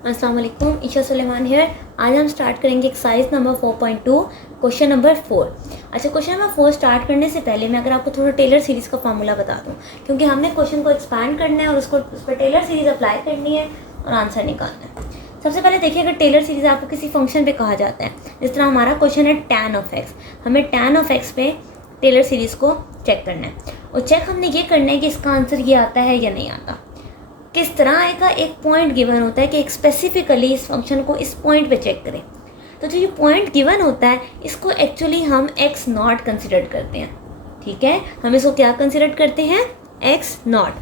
अस्सलाम वालेकुम, ईशा सुलेमान हियर। आज हम स्टार्ट करेंगे एक्सरसाइज नंबर 4.2 क्वेश्चन नंबर 4। अच्छा, क्वेश्चन नंबर 4 स्टार्ट करने से पहले मैं अगर आपको थोड़ा टेलर सीरीज़ का फार्मूला बता दूं, क्योंकि हमने क्वेश्चन को एक्सपैंड करना है और उसको उस पर टेलर सीरीज़ अप्लाई करनी है और आंसर निकालना है। सबसे पहले देखिए, अगर टेलर सीरीज़ आपको किसी फंक्शन पे कहा जाता है, जिस तरह हमारा क्वेश्चन है tan ऑफ x, हमें tan ऑफ x पे टेलर सीरीज़ को चेक करना है और चेक हमने ये करना है कि इसका आंसर ये आता है या नहीं आता। किस तरह आएगा? एक पॉइंट गिवन होता है कि एक स्पेसिफिकली इस फंक्शन को इस पॉइंट पे चेक करें। तो जो ये पॉइंट गिवन होता है इसको एक्चुअली हम x नॉट कंसिडर करते हैं। ठीक है, हम इसको क्या कंसिडर करते हैं? x not.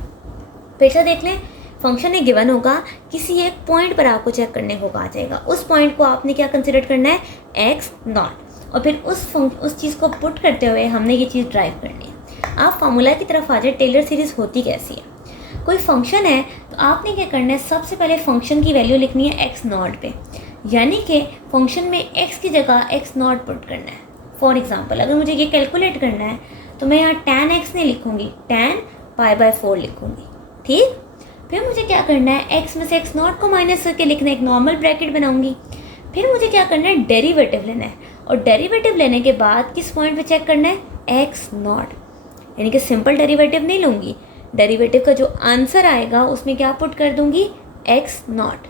पेशा देख लें, फंक्शन एक गिवन होगा, किसी एक पॉइंट पर आपको चेक करने को कहा जाएगा, उस पॉइंट को आपने क्या कंसिडर करना है? x not. और फिर उस चीज़ को पुट करते हुए हमने ये चीज़ ड्राइव करनी है। आप फार्मूला की तरफ आ जाए, टेलर सीरीज़ होती कैसी है। कोई फंक्शन है तो आपने क्या करना है? सबसे पहले फंक्शन की वैल्यू लिखनी है x नॉट पे, यानी कि फंक्शन में x की जगह x नॉट पुट करना है। फॉर एग्जांपल, अगर मुझे ये कैलकुलेट करना है तो मैं यहाँ tan x नहीं लिखूँगी, tan π/4 लिखूँगी। ठीक, फिर मुझे क्या करना है? x में से x नॉट को माइनस करके लिखना है, एक नॉर्मल ब्रैकेट बनाऊँगी। फिर मुझे क्या करना है? डेरिवेटिव लेना है, और डेरिवेटिव लेने के बाद किस पॉइंट पे चेक करना है? x नॉट, यानी कि सिंपल डेरिवेटिव नहीं लूँगी, डेरिवेटिव का जो आंसर आएगा उसमें क्या पुट कर दूंगी? x not.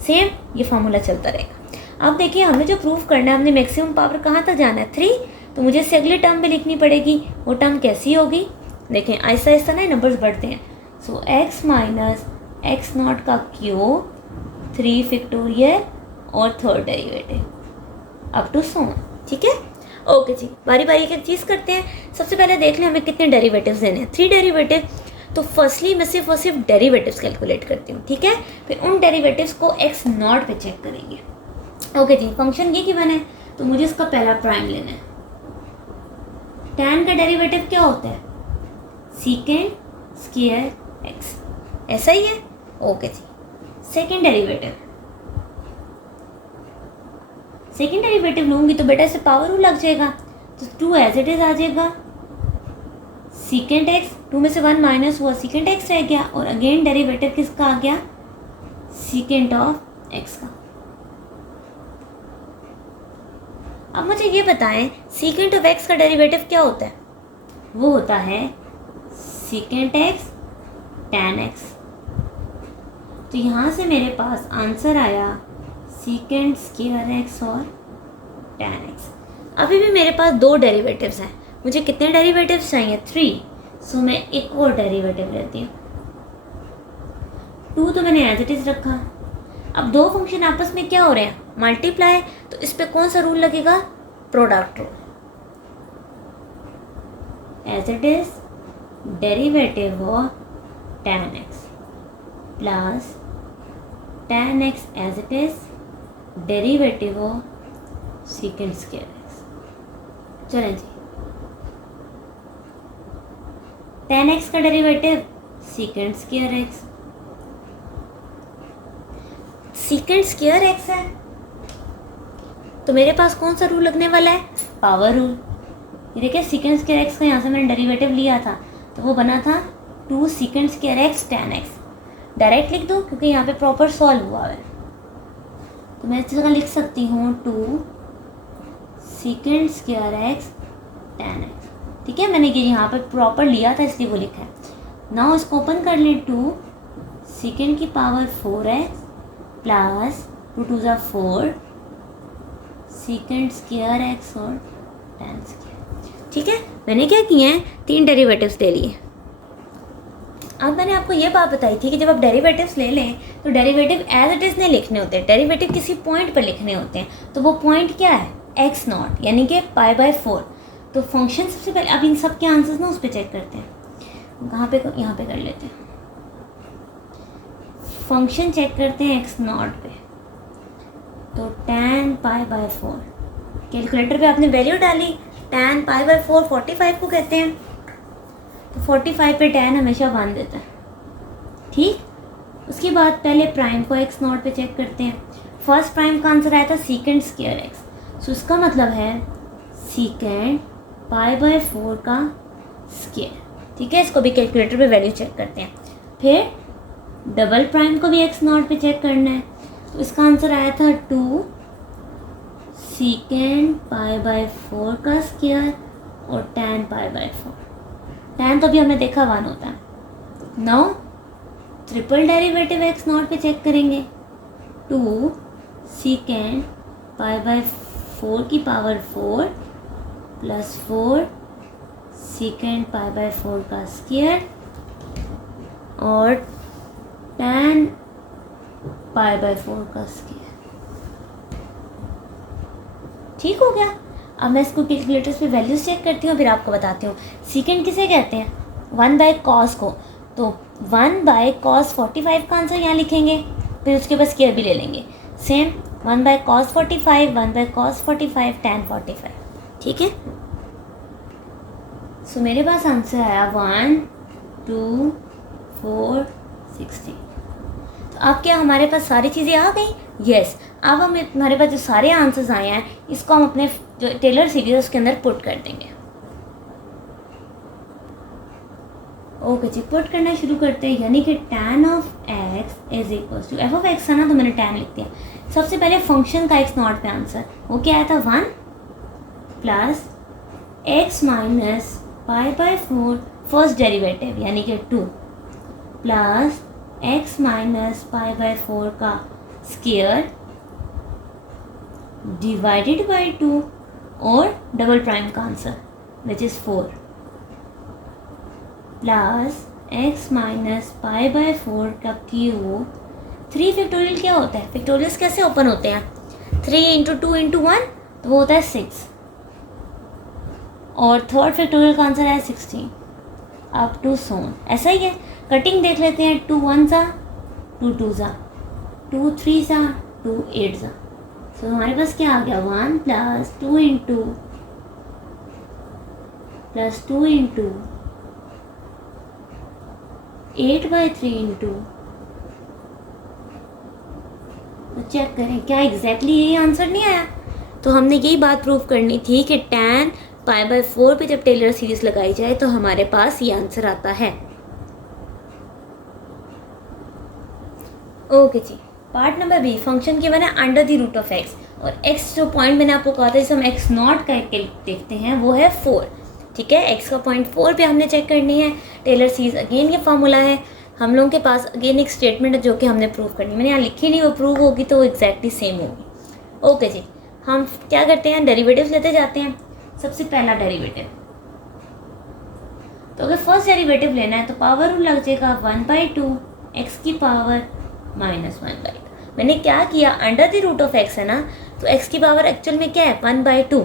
सेम ये फार्मूला चलता रहेगा। अब देखिए, हमें जो प्रूफ करना है, हमने मैक्सिमम पावर कहाँ तक जाना है? 3। तो मुझे इसे अगली टर्म पे लिखनी पड़ेगी। वो टर्म कैसी होगी? देखें, आहिस्ता आहिस्ता ना नंबर्स बढ़ते हैं। So x minus x naught का क्यूब, 3 फैक्टोरियल और third derivative up to so on. ठीक है, ओके जी, बारी बारी एक चीज़ करते हैं। सबसे पहले देख लें हमें कितने डेरिवेटिव्स देने हैं। 3 डेरिवेटिव। तो फर्स्टली मैं सिर्फ और सिर्फ डेरिवेटिव्स कैलकुलेट करती हूँ। ठीक है, फिर उन डेरिवेटिव्स को x नॉट पे चेक करेंगे। ओके जी, फंक्शन ये गिवन है तो मुझे इसका पहला प्राइम लेना है। tan का डेरिवेटिव क्या होता है? सीकेंड स्क्वायर x, ऐसा ही है। ओके जी, सेकेंड डेरिवेटिव लूँगी तो बेटा इसे पावर रूल लग जाएगा, तो 2 एज इट इज आ जाएगा। सीकेंड एक्स, 2 में से 1 माइनस हुआ, सीकेंड एक्स रह गया, और अगेन डेरिवेटिव किसका आ गया? सीकेंड ऑफ एक्स का। अब मुझे ये बताएं, सीकेंड ऑफ एक्स का डेरिवेटिव क्या होता है? वो होता है सीकेंड एक्स टैन एक्स। तो यहाँ से मेरे पास आंसर आया सीकेंड स्क्वायर एक्स और टैन एक्स। अभी भी मेरे पास 2 डेरिवेटिव्स हैं, मुझे कितने डेरिवेटिव्स चाहिए? 3। सो मैं एक और डेरिवेटिव लेती हूँ। 2 तो मैंने एज इट इज रखा। अब 2 फंक्शन आपस में क्या हो रहे हैं? मल्टीप्लाई। तो इस पे कौन सा रूल लगेगा? Product rule. As it is derivative of tan x plus tan x as it is derivative of secant square x. चलें जी, tan x का derivative secant square x. Secant square x है तो मेरे पास कौन सा रूल लगने वाला है? Power rule. ये देखिए, सीकेंड स्क्वायर एक्स का यहाँ से मैंने डेरिवेटिव लिया था तो वो बना था 2 सीकेंड square x tan x. Direct लिख दूँ क्योंकि यहाँ पे प्रॉपर सॉल्व हुआ है, तो मैं इस जगह लिख सकती हूँ 2 सीकेंड स्क्वायर एक्स टैन एक्स। ठीक है, मैंने ये यहाँ पर प्रॉपर लिया था इसलिए वो लिखा है। नाउ इसको ओपन कर लें। 2 सेकेंड की पावर 4x प्लस 2 2 ज़ा 4 सेकेंड स्क्वायर एक्स और टैन स्क्वायर। ठीक है, मैंने क्या किए हैं? 3 डेरिवेटिव्स ले लिए। अब मैंने आपको ये बात बताई थी कि जब आप डेरिवेटिव्स ले लें तो डेरिवेटिव एज इट इज़ नहीं लिखने होते, डेरिवेटिव किसी पॉइंट पर लिखने होते हैं। तो वो पॉइंट क्या है? x नॉट, यानी कि π/4। तो फंक्शन सबसे पहले, अब इन सब के आंसर्स ना उस पर चेक करते हैं। कहाँ पे? यहाँ पे कर लेते हैं। फंक्शन चेक करते हैं x नॉट पे, तो tan π/4। कैलकुलेटर पे आपने वैल्यू डाली, tan π/4 45 को कहते हैं, तो 45 पे tan हमेशा 1 देता है। ठीक, उसके बाद पहले प्राइम को x नॉट पे चेक करते हैं। फर्स्ट प्राइम का आंसर आया था सीकेंड स्क्वायर एक्स, सो इसका मतलब है सीकेंड π/4 का स्क्वायर। ठीक है, इसको भी कैलकुलेटर पे वैल्यू चेक करते हैं। फिर डबल प्राइम को भी x नॉट पे चेक करना है। तो इसका आंसर आया था 2 सीकेंड पाई बाय 4 का स्क्वायर और tan पाई बाय 4। tan तो अभी हमने देखा 1 होता है। Now triple derivative x not पे चेक करेंगे। 2 सीकेंड पाई बाय 4 की पावर 4 प्लस 4 सीकेंड पाई बाय 4 का स्क्वायर और tan पाई बाय 4 का स्क्वायर। ठीक हो गया। अब मैं इसको कैलकुलेटर्स पे वैल्यूज चेक करती हूँ, फिर आपको बताती हूँ। सीकेंड किसे कहते हैं? 1 बाय कॉस को। तो 1 बाय कॉस 45 का आंसर यहाँ लिखेंगे, फिर उसके बाद स्क्वायर भी ले लेंगे। Same 1 by cos 45, 1 by cos 45, tan 45। ठीक है। सो मेरे पास आंसर आया 1 2 4 16। तो अब क्या हमारे पास सारी चीज़ें आ गई? यस। अब हम हमारे पास जो सारे आंसर्स आए हैं इसको हम अपने जो टेलर सीरीज है उसके अंदर पुट कर देंगे। ओके जी, पुट करना शुरू करते हैं। यानी कि tan of x is equal to f of x है ना, तो मैंने tan लिख दिया। सबसे पहले फंक्शन का x नॉट पे आंसर वो क्या आया था 1 plus x minus pi by 4 first derivative यानी कि 2 plus x minus pi by 4 का स्क्वायर डिवाइडेड बाय 2 और डबल प्राइम का answer which is 4 plus x minus pi by 4 का क्यूब। 3 फैक्टोरियल क्या होता है? फैक्टोरियल्स कैसे ओपन होते हैं? 3 इंटू 2 इंटू 1 तो वो होता है 6 और थर्ड फैक्टोरियल का आंसर है 16 अप टू सोन। ऐसा ही है। कटिंग देख लेते हैं। 2 1 सा 2 2 सा 2 3 सा 2 8 सा। सो हमारे पास क्या आ गया 1 plus 2 into plus 2 into 8 by 3 into. तो चेक करें क्या एग्जैक्टली यही आंसर नहीं आया। तो हमने यही बात प्रूव करनी थी कि tan पाई बाय 4 पे जब टेलर सीरीज लगाई जाए तो हमारे पास ये आंसर आता है। ओके जी, पार्ट नंबर बी। फंक्शन की बना under the root of x और एक्स जो पॉइंट मैंने आपको कहा था जिसे हम एक्स नॉट करके देखते हैं वो है 4। ठीक है, एक्स का पॉइंट 4 पे हमने चेक करनी है। टेलर सीरीज अगेन ये फार्मूला है। हम लोगों के पास अगेन एक स्टेटमेंट है जो कि हमने प्रूव करनी है। मैंने यहाँ लिखी नहीं, वो प्रूव होगी तो वो एग्जैक्टली सेम होगी। ओके जी, हम क्या करते हैं? डेरिवेटिव्स लेते जाते हैं। सबसे पहला डेरिवेटिव, तो अगर फर्स्ट डेरिवेटिव लेना है तो पावर रूल लग जाएगा 1/2 एक्स की पावर माइनस 1/2। मैंने क्या किया? Under the root of x है ना, तो एक्स की पावर एक्चुअल में क्या है 1/2,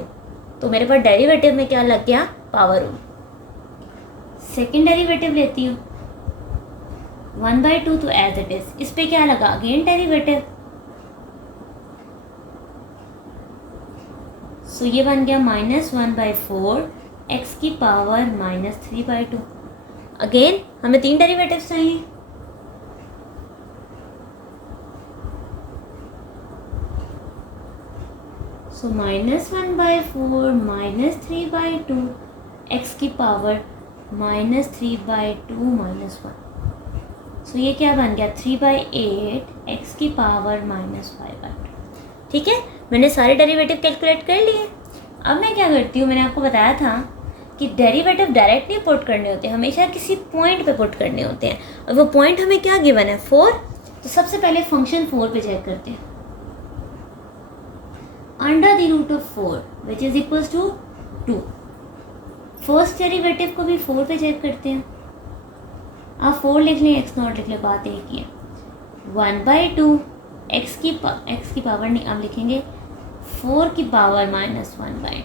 तो मेरे पास डेरिवेटिव में क्या लग गया? Power rule. सेकेंड डेरिवेटिव लेती हूँ 1/2 तो एज इट इज। इस पे क्या लगा? Again derivative. सो ये बन गया -1/4 एक्स की पावर -3/2। अगेन हमें 3 डेरिवेटिव चाहिए। सो -1/4 -3/2 एक्स की पावर -3/2 -1। सो ये क्या बन गया? 3/8 एक्स की पावर -5/2। ठीक है, मैंने सारे डेरिवेटिव कैलकुलेट कर लिए। अब मैं क्या करती हूँ, मैंने आपको बताया था कि डेरिवेटिव डायरेक्टली पुट करने होते हैं, हमेशा किसी पॉइंट पे पुट करने होते हैं। और वो पॉइंट हमें क्या गिवन है? 4। तो सबसे पहले फंक्शन 4 पे चेक करते हैं। Under the root of 4 which is equals to 2। First derivative को भी 4 पे चेक करते हैं। आप 4 लिख लें, एक्स नॉट लिख लें, बात एक ही है। 1/2 एक्स की पावर नहीं, अब लिखेंगे 4 की पावर -1/2।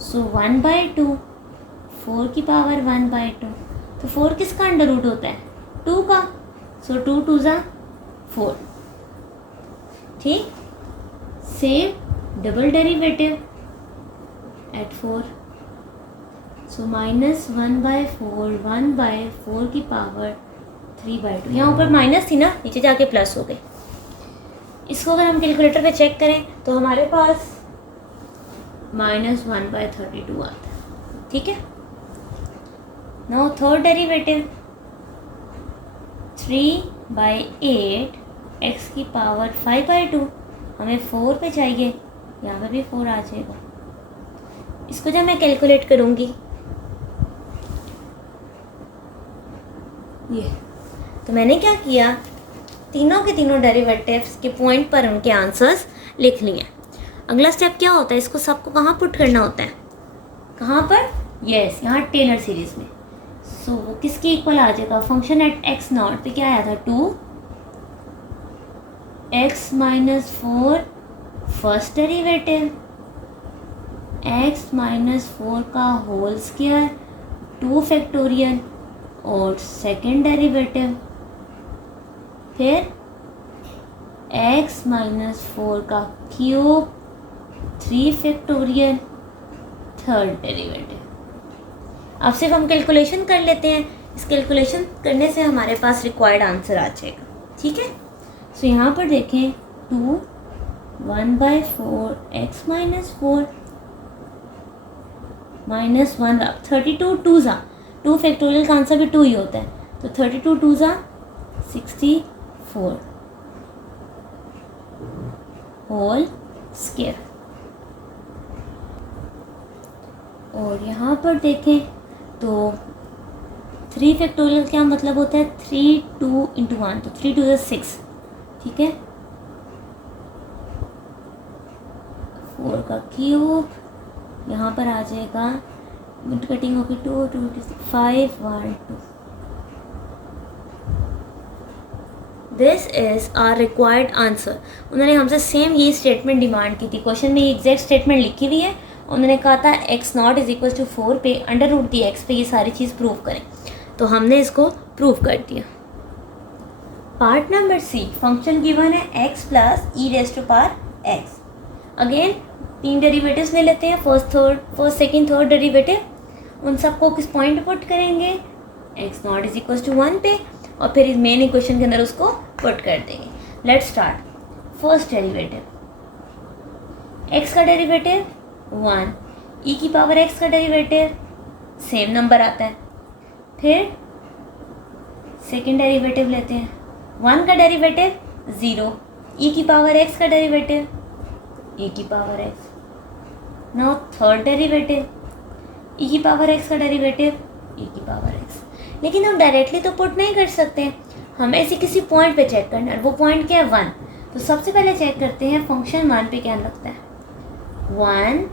सो 1/2 4 की पावर 1/2। तो 4 किसका अंडर रूट होता है? 2 का। सो 2 2 ज़ा 4। ठीक, सेम डबल डेरिवेटिव एट 4। सो -1/4 1/4 की पावर 3/2। यहाँ ऊपर माइनस थी ना, नीचे जाके प्लस हो गई। इसको अगर हम कैलकुलेटर पे चेक करें तो हमारे पास -1/32 आता है। ठीक है, नाउ थर्ड डेरिवेटिव 3/8 x की पावर 5/2, हमें 4 पे चाहिए, यहाँ पे भी 4 आ जाएगा। इसको जब मैं कैलकुलेट करूँगी, ये तो मैंने क्या किया, तीनों के तीनों डेरिवेटिव्स के पॉइंट पर उनके आंसर्स लिख लिए। अगला स्टेप क्या होता है, इसको सबको कहाँ पुट करना होता है, कहाँ पर, यस यहाँ टेलर सीरीज में। सो वो किसके इक्वल आ जाएगा, फंक्शन एट x नॉट पे क्या आया था 2x minus 4 first derivative, x minus 4 का होल स्क्वायर 2 फैक्टोरियल और सेकेंड डेरिवेटिव, फिर x माइनस 4 का क्यूब 3 फैक्टोरियल थर्ड डेरिवेटिव। अब सिर्फ हम कैलकुलेशन कर लेते हैं, इस कैलकुलेशन करने से हमारे पास रिक्वायर्ड आंसर आ जाएगा, ठीक है। सो यहाँ पर देखें 2 1/4 x माइनस 4 माइनस 1, 32 2 ज़ा 2 फैक्टोरियल का आंसर भी 2 ही होता है, तो 32 2 ज़ा 64 होल स्क्वायर। और यहाँ पर देखें तो 3 फैक्टोरियल क्या मतलब होता है, 3 2 × 1, तो 3 2 = 6, ठीक है। 4 का क्यूब यहाँ पर आ जाएगा, कटिंग होगी 2 2 5 1 2। This is our required answer. उन्होंने हमसे सेम ये स्टेटमेंट डिमांड की थी, क्वेश्चन में ये एग्जैक्ट स्टेटमेंट लिखी हुई है। उन्होंने कहा था x naught is equal to 4 पे √x पे ये सारी चीज़ प्रूव करें, तो हमने इसको प्रूव कर दिया। Part number C, function given है x plus e⁻x। Again 3 derivatives ले लेते हैं, फर्स्ट सेकंड थर्ड डेरिवेटिव, उन सबको किस पॉइंट पुट करेंगे, x naught is equal to 1 पे, और फिर इस मेन इक्वेशन के अंदर उसको पुट कर देंगे। Let's start. First derivative, x का डेरिवेटिव 1, e⁻x का डेरिवेटिव सेम नंबर आता है। फिर सेकेंड डेरिवेटिव लेते हैं, 1 का डेरिवेटिव 0, e⁻x का derivative e⁻x। Now third derivative, e⁻x का डेरिवेटिव e⁻x। लेकिन हम डायरेक्टली तो पुट नहीं कर सकते, हमें इसे किसी पॉइंट पे चेक करना है। वो पॉइंट क्या है, 1। तो सबसे पहले चेक करते हैं फंक्शन 1 पे क्या लगता है, 1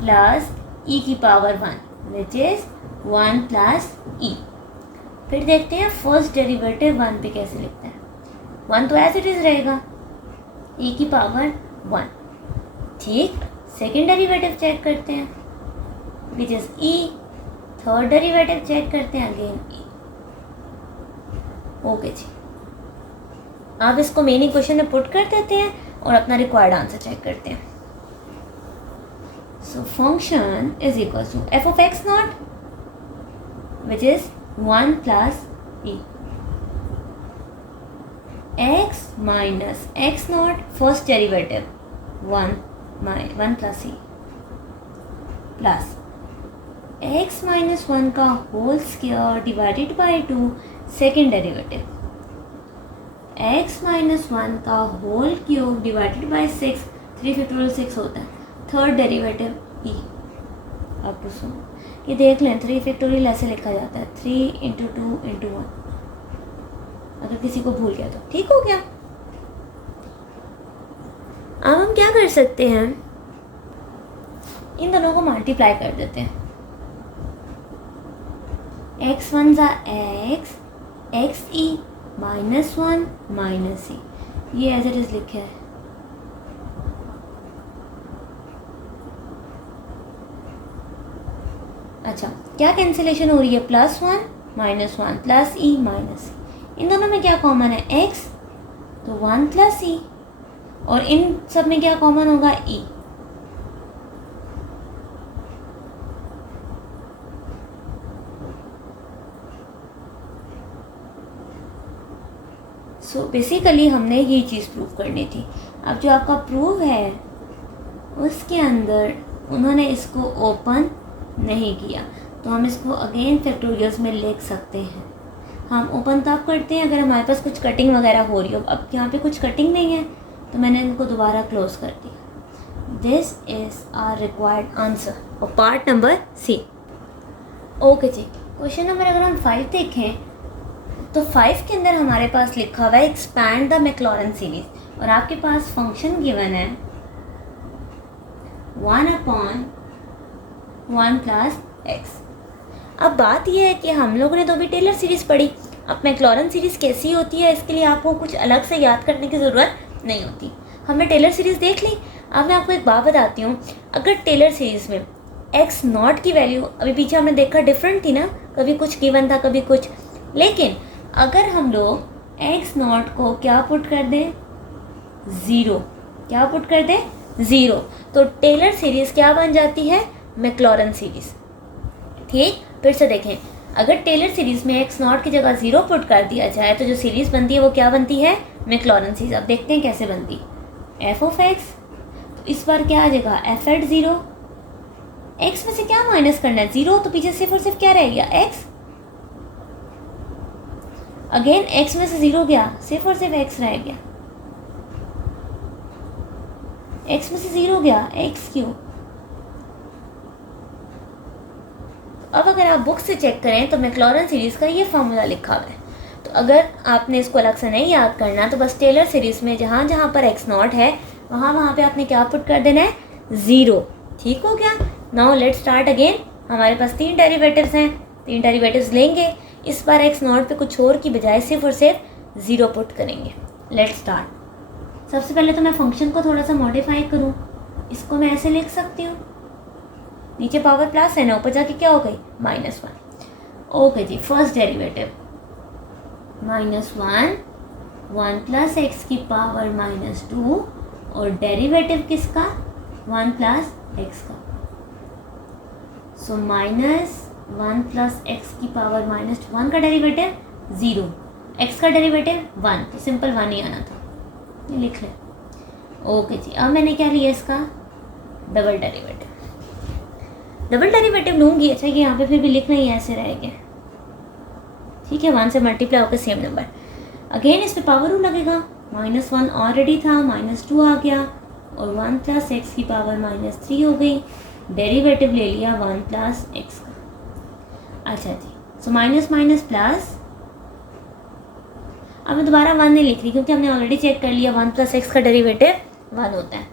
plus e⁻1 which is 1 plus e। फिर देखते हैं फर्स्ट डेरिवेटिव 1 पे कैसे लिखते हैं, 1 तो एज इट इज़ रहेगा, e⁻1, ठीक। सेकेंड डेरिवेटिव चेक करते हैं which is e, third derivative check करते हैं अगेन e। ओके जी, आप इसको मेन इक्वेशन में पुट कर देते हैं और अपना रिक्वायर्ड आंसर चेक करते हैं। So function is equal to f(x नॉट) which is 1 plus e, x minus x नॉट first derivative 1 plus e plus x minus 1 का whole square divided by 2 second derivative, x minus 1 का whole cube divided by 6, 3 factorial 6 होता है, third derivative e। अब तो सुनो, ये देख लें 3 फैक्टोरियल ऐसे लिखा जाता है, 3 × 2 × 1, अगर किसी को भूल गया तो ठीक हो गया। अब हम क्या कर सकते हैं, इन दोनों को मल्टीप्लाई कर देते हैं, x1 ज़ा x, xe minus 1 minus e, ये एज इट इज़ लिखा है। अच्छा, क्या कैंसिलेशन हो रही है, +1 -1 प्लस e माइनस e। इन दोनों में क्या कॉमन है, x, तो 1 प्लस e, और इन सब में क्या कॉमन होगा, e। सो बेसिकली हमने ये चीज़ प्रूव करनी थी। अब जो आपका प्रूव है उसके अंदर उन्होंने इसको ओपन नहीं किया, तो हम इसको अगेन फैक्टोरियल्स में लिख सकते हैं। हम ओपन तब करते हैं अगर हमारे पास कुछ कटिंग वगैरह हो रही हो। अब यहाँ पे कुछ कटिंग नहीं है तो मैंने इनको दोबारा क्लोज कर दिया। This is our required answer और पार्ट नंबर सी। ओके जी, क्वेश्चन नंबर अगर हम 5 देखें तो 5 के अंदर हमारे पास लिखा हुआ है एक्सपैंड द मैक्लॉरेन सीरीज और आपके पास फंक्शन गिवन है 1/1 प्लस एक्स। अब बात यह है कि हम लोगों ने तो अभी टेलर सीरीज़ पढ़ी, अब मैक्लॉरेन सीरीज़ कैसी होती है इसके लिए आपको कुछ अलग से याद करने की ज़रूरत नहीं होती। हमने टेलर सीरीज़ देख ली। अब मैं आपको एक बात बताती हूँ, अगर टेलर सीरीज़ में एक्स नॉट की वैल्यू अभी पीछे हमने देखा डिफरेंट थी ना, कभी कुछ गिवन था कभी कुछ, लेकिन अगर हम लोग एक्स नॉट को क्या पुट कर दें 0, क्या पुट कर दें 0, तो टेलर सीरीज़ क्या बन जाती है मैक्लॉरेन सीरीज़। ठीक, फिर से देखें, अगर टेलर सीरीज़ में एक्स नॉट की जगह 0 पुट कर दिया जाए तो जो सीरीज़ बनती है वो क्या बनती है मैक्लॉरेन सीरीज़। अब देखते हैं कैसे बनती है। एफ ऑफ एक्स, तो इस बार क्या आ जाएगा एफ एट 0। एक्स में से क्या माइनस करना है 0, तो पीछे सिर्फ और सिर्फ क्या रह गया एक्स। अगेन एक्स में से 0 गया, सिर्फ और सिर्फ एक्स रह गया। एक्स में से 0 गया एक्स क्यों। अब अगर आप बुक से चेक करें तो मैक्लॉरेन सीरीज़ का ये फार्मूला लिखा हुआ है। तो अगर आपने इसको अलग से नहीं याद करना तो बस टेलर सीरीज़ में जहाँ जहाँ पर एक्स नॉट है वहाँ पे आपने क्या पुट कर देना है 0। ठीक हो गया। Now let's start again. हमारे पास 3 डेरिवेटिव्स हैं, 3 डेरिवेटिव्स लेंगे। इस बार एक्स नॉट पे कुछ और की बजाय सिर्फ और सिर्फ 0 पुट करेंगे। Let's start. सबसे पहले तो मैं फंक्शन को थोड़ा सा मॉडिफाई करूँ, इसको मैं ऐसे लिख सकती हूँ, नीचे पावर प्लस है ना, ऊपर जाके क्या हो गई -1। ओके जी, फर्स्ट डेरिवेटिव -1 1 प्लस एक्स की पावर -2 और डेरिवेटिव किसका 1 प्लस एक्स का। सो -1 प्लस एक्स की पावर -1 का डेरिवेटिव 0, एक्स का डेरिवेटिव 1, तो सिंपल 1 ही आना था, ये लिख लें। ओके जी, अब मैंने क्या लिया इसका डबल डेरिवेटिव। डबल डेरिवेटिव लूँगी, अच्छा कि यहाँ पे फिर भी लिखना ही ऐसे रह गया। ठीक है, 1 से मल्टीप्लाई होकर सेम नंबर। अगेन इस पर पावर लगेगा, -1 ऑलरेडी था, -2 आ गया और 1 प्लस एक्स की पावर -3 हो गई। डेरिवेटिव ले लिया 1 प्लस एक्स का। अच्छा जी, सो माइनस माइनस प्लस। अब मैं दोबारा 1 नहीं लिख रही क्योंकि हमने ऑलरेडी चेक कर लिया 1 प्लस एक्स का डेरिवेटिव 1 होता है।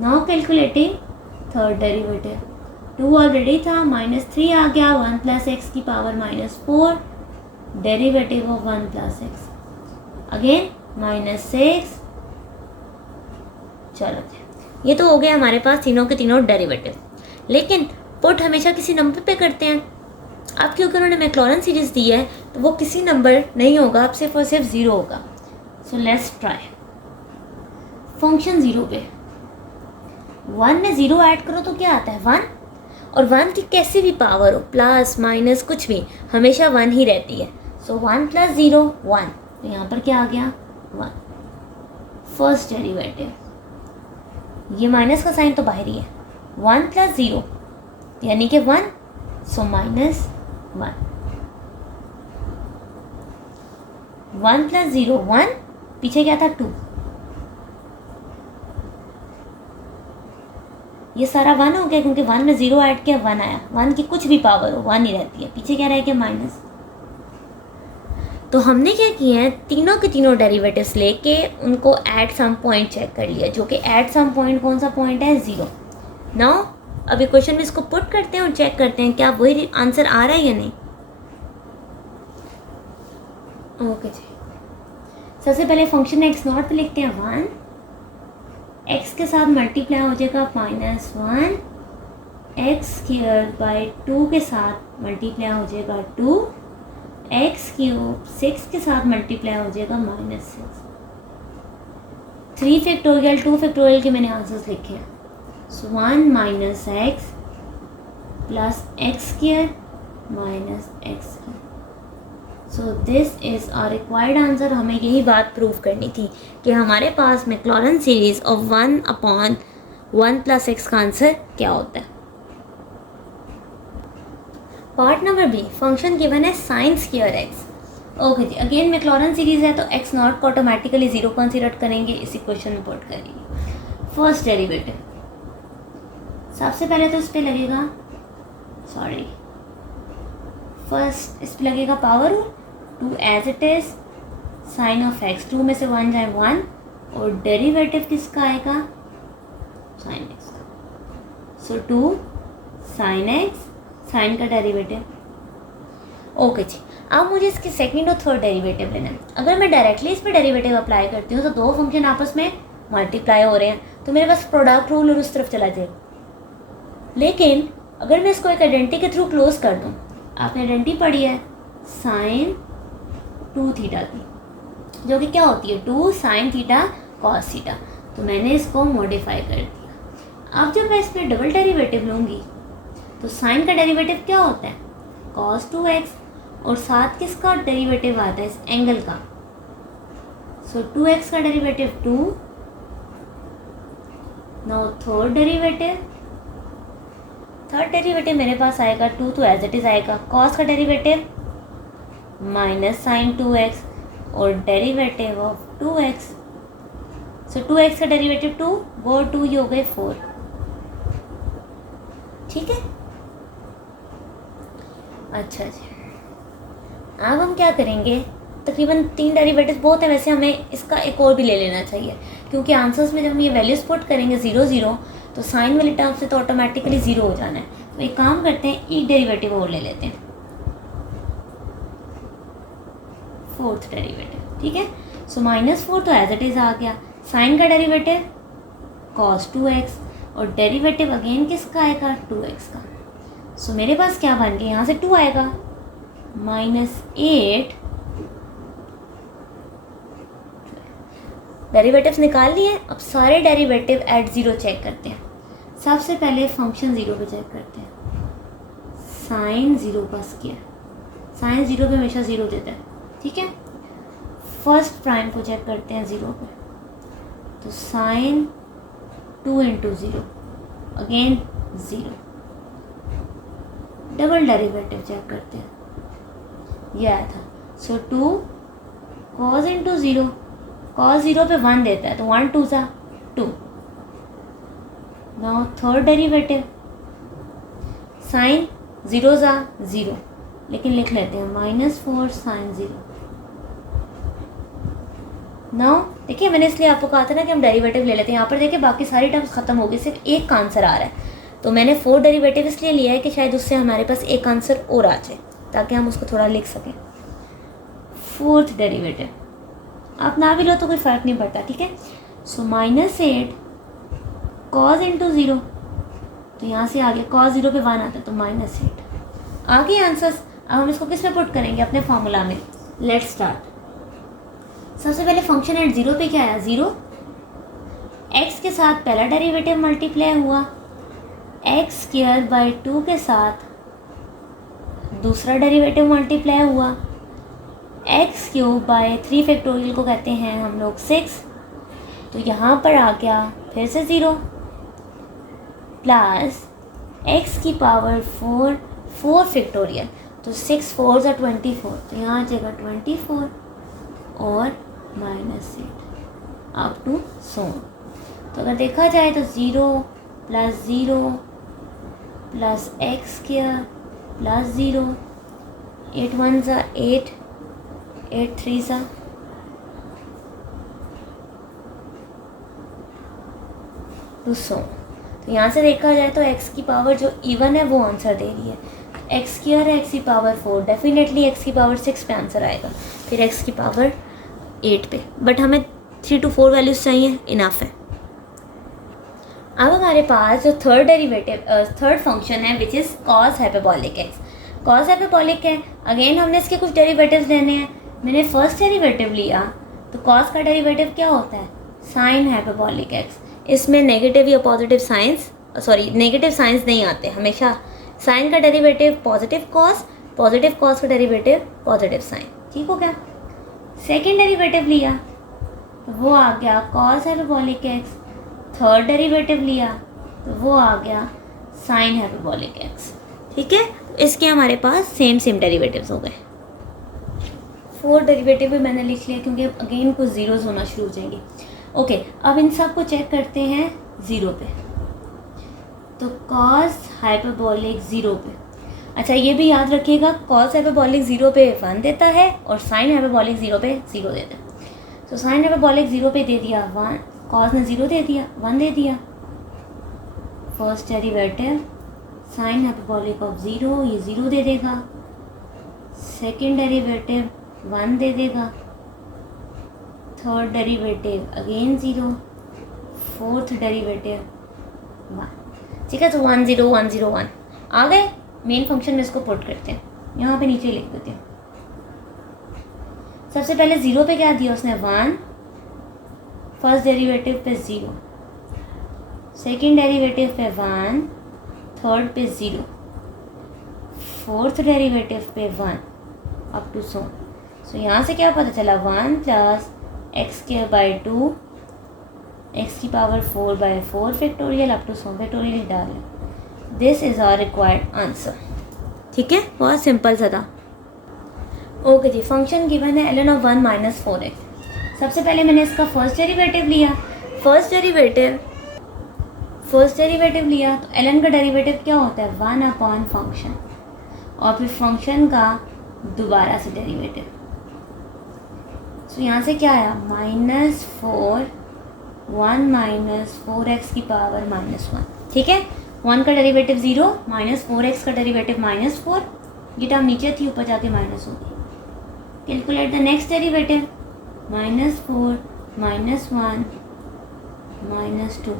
Now calculating third derivative, 2 already था, -3 आ गया, 1 प्लस एक्स की power -4, derivative of 1 plus x again -6। चलो ये तो हो गया हमारे पास तीनों के तीनों डेरिवेटिव, लेकिन पुट हमेशा किसी नंबर पे करते हैं। अब क्योंकि उन्होंने मैक्लॉरेन सीरीज़ दी है तो वो किसी नंबर नहीं होगा, अब सिर्फ और सिर्फ 0 होगा। So let's try. फंक्शन 0 पे 1 में 0 ऐड करो तो क्या आता है 1, और 1 की कैसी भी पावर हो, प्लस माइनस कुछ भी, हमेशा 1 ही रहती है। सो 1 प्लस 0 1, तो यहाँ पर क्या आ गया 1। फर्स्ट डेरिवेटिव, ये माइनस का साइन तो बाहर ही है, 1 प्लस 0 यानी कि 1, सो -1। 1 प्लस 0 1, पीछे क्या था 2, ये सारा 1 हो गया क्योंकि 1 में 0 ऐड किया 1 आया। 1 की कुछ भी पावर हो 1 ही रहती है, पीछे क्या रह गया माइनस। तो हमने क्या किया है, तीनों के तीनों डेरिवेटिव्स लेके उनको एट सम पॉइंट चेक कर लिया, जो कि एट सम पॉइंट कौन सा पॉइंट है 0। नाउ अभी क्वेश्चन में इसको पुट करते हैं और चेक करते हैं क्या वही आंसर आ रहा है या नहीं। ओके जी, सबसे पहले फंक्शन एक्स नॉट पे लिखते हैं 1, एक्स के साथ मल्टीप्लाई हो जाएगा -1, एक्स स्क्वायर बाय 2 के साथ मल्टीप्लाई हो जाएगा 2, एक्स क्यूब 6 के साथ मल्टीप्लाई हो जाएगा -6। 3 फैक्टोरियल 2 फैक्टोरियल के मैंने आंसर्स लिखे हैं। So 1 minus x plus x square minus x cube. So this is our required answer. हमें यही बात प्रूव करनी थी कि हमारे पास Maclaurin series of 1/1 plus x का आंसर क्या होता है। Part number B, function given है साइन स्क्वायर एक्स। ओके जी, अगेन मैक्लॉरन सीरीज़ है तो एक्स नॉट को ऑटोमेटिकली 0 कंसीडर करेंगे, इस इक्वेशन में पुट करेंगे। फर्स्ट डेरिवेटिव सबसे पहले तो इस पर लगेगा, फर्स्ट इस पर लगेगा power 2 as it is sine of x, 2 में से 1 जाए 1, और डेरिवेटिव किसका आएगा, साइन एक्स का। सो 2 साइन एक्स, साइन का डेरिवेटिव। ओके जी, अब मुझे इसकी सेकंड और थर्ड डेरिवेटिव लेना है। अगर मैं डायरेक्टली इस पर डेरिवेटिव अप्लाई करती हूँ तो दो फंक्शन आपस में मल्टीप्लाई हो रहे हैं, तो मेरे पास प्रोडक्ट रूल और उस तरफ चला जाएगा। लेकिन अगर मैं इसको एक आइडेंटिटी के थ्रू क्लोज कर दूँ, आपने आइडेंटिटी पढ़ी है साइन 2 थीटा की, जो कि क्या होती है 2 साइन थीटा कॉस थीटा, तो मैंने इसको मॉडिफाई कर दिया। अब जब मैं इसमें डबल डेरिवेटिव लूँगी तो साइन का डेरिवेटिव क्या होता है कॉस 2x, और साथ किसका डेरिवेटिव आता है इस एंगल का, सो 2x का डेरिवेटिव 2। नाउ थर्ड डेरिवेटिव मेरे पास आएगा 2 तो एज इट इज आएगा, कॉस का डेरिवेटिव माइनस साइन 2x और derivative of 2x, so 2x का डेरिवेटिव 2, वो 2 ये हो गए 4। ठीक है, अच्छा जी, अब हम क्या करेंगे, तकरीबन 3 डेरिवेटिव बहुत है, वैसे हमें इसका एक और भी ले लेना चाहिए, क्योंकि आंसर्स में जब हम ये वैल्यूज पुट करेंगे 0 0 तो साइन वाली टर्म से तो ऑटोमेटिकली 0 हो जाना है। तो एक काम करते हैं, एक डेरिवेटिव और ले लेते हैं, फोर्थ डेरिवेटिव। ठीक है, सो -4 तो एज इट इज़ आ गया, साइन का डेरिवेटिव cos 2x और डेरिवेटिव अगेन किसका आएगा 2x का। सो मेरे पास क्या बन गया, यहाँ से 2 आएगा -8, डेरिवेटिव्स निकाल लिए। अब सारे डेरिवेटिव एट 0 चेक करते हैं। सबसे पहले फंक्शन 0 पे चेक करते हैं, साइन 0 का स्क्वायर, साइन 0 पे हमेशा 0 देता है। ठीक है, फर्स्ट प्राइम को चेक करते हैं 0 पे, तो sine 2 × 0 again 0। Double derivative check करते हैं, यह आया था, सो 2 cos × 0, cos 0 पे 1 देता है तो 1 2 सा 2। नाउ थर्ड डेरिवेटिव साइन 0 सा 0, लेकिन लिख लेते हैं -4 साइन 0। नाउ देखिए, मैंने इसलिए आपको कहा था ना कि हम डेरिवेटिव ले लेते हैं। यहाँ पर देखिए बाकी सारी टर्म्स खत्म हो गई, सिर्फ एक का आंसर आ रहा है, तो मैंने 4 डेरिवेटिव इसलिए लिया है कि शायद उससे हमारे पास एक आंसर और आ जाए, ताकि हम उसको थोड़ा लिख सकें। फोर्थ डेरिवेटिव आप ना भी लो तो कोई फ़र्क नहीं पड़ता। ठीक है, सो -8 cos × 0, तो यहाँ से आगे cos 0 पे 1 आता है तो -8 आगे आंसर्स। अब हम इसको किस में पुट करेंगे, अपने फार्मूला में। Let's start. सबसे पहले फंक्शन एट 0 पे क्या आया 0, x के साथ पहला डेरिवेटिव मल्टीप्लाई हुआ, x² 2 के साथ दूसरा डेरिवेटिव मल्टीप्लाई हुआ, x³ 3 फैक्टोरियल को कहते हैं हम लोग 6, तो यहाँ पर आ गया फिर से 0 प्लस x⁴ 4 फैक्टोरियल, तो 6 4 = 24, तो यहाँ आ जाएगा 24 और -8 अप टू सो। तो अगर देखा जाए तो 0 + 0 + x² + 0, 8 1 = 8, 8 3 = 200। तो यहाँ से देखा जाए तो x की पावर जो इवन है वो आंसर दे रही है। x² है x⁴, डेफिनेटली x⁴ पे आंसर आएगा, फिर x⁴ 8 पे, बट हमें 3 to 4 वैल्यूज़ चाहिए, इनफ है। अब हमारे पास जो थर्ड फंक्शन है which is cos hyperbolic x। cos hyperbolic है, अगेन हमने इसके कुछ डेरिवेटिव्स लेने हैं। मैंने फर्स्ट डेरिवेटिव लिया, तो cos का डेरिवेटिव क्या होता है साइन हाइपरबोलिक x। इसमें नेगेटिव या पॉजिटिव साइंस नेगेटिव साइंस नहीं आते, हमेशा साइन का डेरिवेटिव पॉजिटिव कॉस का डेरिवेटिव पॉजिटिव साइन। ठीक हो गया। सेकेंड डेरिवेटिव लिया तो वो आ गया cos hyperbolic x, third derivative लिया तो वो आ गया साइन हाइपरबोलिक x। ठीक है, इसके हमारे पास सेम डेरिवेटिव्स हो गए। 4 डेरिवेटिव भी मैंने लिख लिया क्योंकि अब अगेन कुछ ज़ीरोज़ होना शुरू हो जाएंगे। ओके, अब इन सब को चेक करते हैं ज़ीरो पे। तो कॉस हाइपरबोलिक ज़ीरो पे, अच्छा ये भी याद रखिएगा, कॉस हाइपरबोलिक ज़ीरो पे 1 देता है और साइन हाइपरबोलिक ज़ीरो पे 0 देता है। तो साइन हाइपरबोलिक ज़ीरो पे दे दिया 1, कॉस ने 0 दे दिया, 1 दे दिया। First derivative sine hyperbolic of 0, ये 0 दे देगा। सेकेंड डेरिवेटिव 1 दे देगा। Third derivative again 0, fourth derivative 1। ठीक है, तो 1 0 1 0 1 आ गए। मेन फंक्शन में इसको पुट करते हैं, यहाँ पे नीचे लिख देते हैं। सबसे पहले 0 पे क्या दिया उसने 1, फर्स्ट डेरिवेटिव पे 0, सेकेंड डेरिवेटिव पे 1, थर्ड पे 0, फोर्थ डेरिवेटिव पे 1 अप टू सो। सो यहाँ से क्या पता चला 1 plus x square by 2 X की power 4/4 factorial up to so factorial डालें। This is our required answer. ठीक है, बहुत सिंपल सा था। ओके जी, फंक्शन गिवन है ln ऑफ 1 माइनस 4x। सबसे पहले मैंने इसका फर्स्ट डेरिवेटिव लिया। फर्स्ट डेरिवेटिव लिया तो ln का डेरिवेटिव क्या होता है 1 अपॉन फंक्शन, और फिर फंक्शन का दोबारा से डेरिवेटिव। सो यहाँ से क्या आया -4 1 माइनस 4x की पावर -1। ठीक है, 1 का डेरिवेटिव 0, -4x का डेरिवेटिव -4, ये टर्म नीचे थी ऊपर जाके माइनस होगी। कैलकुलेट द नेक्स्ट डेरिवेटिव -4 -1 -2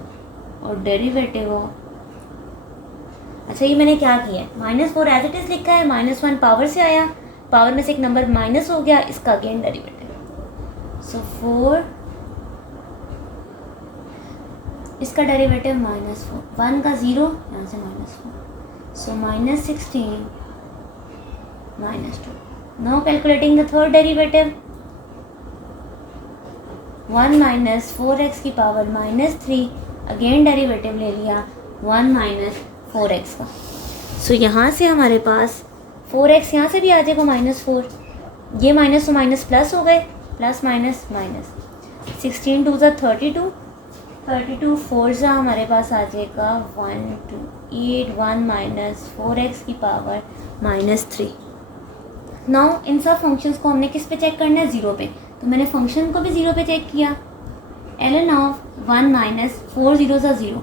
और डेरिवेटिव ऑफ, अच्छा ये मैंने क्या किया है -4 एज इट इज़ लिखा है, -1 पावर से आया, पावर में से एक नंबर माइनस हो गया, इसका अगेन डेरिवेटिव। सो 4, इसका डेरिवेटिव -4, 1 का 0, यहाँ से -4, सो -16 -2। Now calculating the third derivative 1 minus 4x की पावर -3, अगेन डेरिवेटिव ले लिया 1 माइनस 4x का। सो यहाँ से हमारे पास 4x यहाँ से भी आ जाएगा -4, ये माइनस तो माइनस प्लस हो गए, प्लस माइनस माइनस, 16 2 ज़ा 32, 32 4 ज़ा हमारे पास आ जाएगा 1 2 8 1 माइनस 4x की पावर -3। नाउ इन सब फंक्शंस को हमने किस पे चेक करना है 0 पे, तो मैंने फंक्शन को भी 0 पे चेक किया। ln ऑफ 1 माइनस 4 0 ज़ा 0,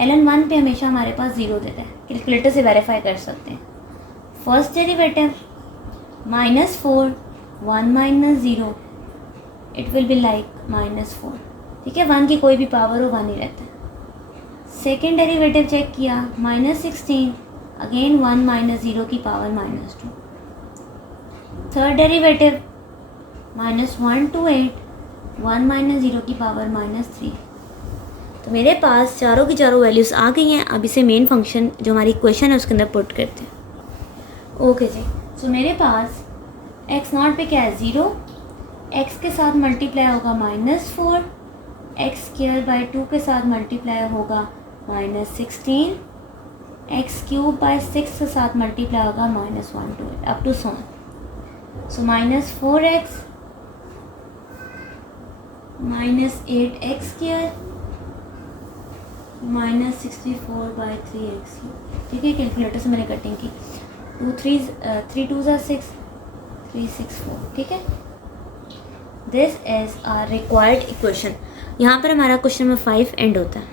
ln 1 पे हमेशा हमारे पास 0 देता है, कैलकुलेटर से वेरीफाई कर सकते हैं। First derivative -4 1 minus 0, it will be like -4। ठीक है, 1 की कोई भी पावर हो 1 ही रहता है। सेकेंड डेरिवेटिव चेक किया -16, अगेन 1 माइनस 0 की power -2। Third derivative -1 to 8, 1 minus 0 की पावर -3। तो मेरे पास चारों की चारों वैल्यूज़ आ गई हैं। अब इसे मेन फंक्शन जो हमारी इक्वेशन है उसके अंदर पुट करते हैं। ओके जी, सो मेरे पास x0 पे क्या है 0, x के साथ मल्टीप्लाई होगा -4, एक्स स्क्वायर बाई 2 के साथ मल्टीप्लाई होगा -16, एक्स क्यूब बाई 6 के साथ मल्टीप्लाई होगा -1 to 8 up to so on. So -4x -8x square -64/3x। ठीक है, कैलकुलेटर से मैंने कटिंग की, 3 2 ज़ा 6 3 6 4। ठीक है, this is our required equation. यहाँ पर हमारा क्वेश्चन नंबर 5 एंड होता है।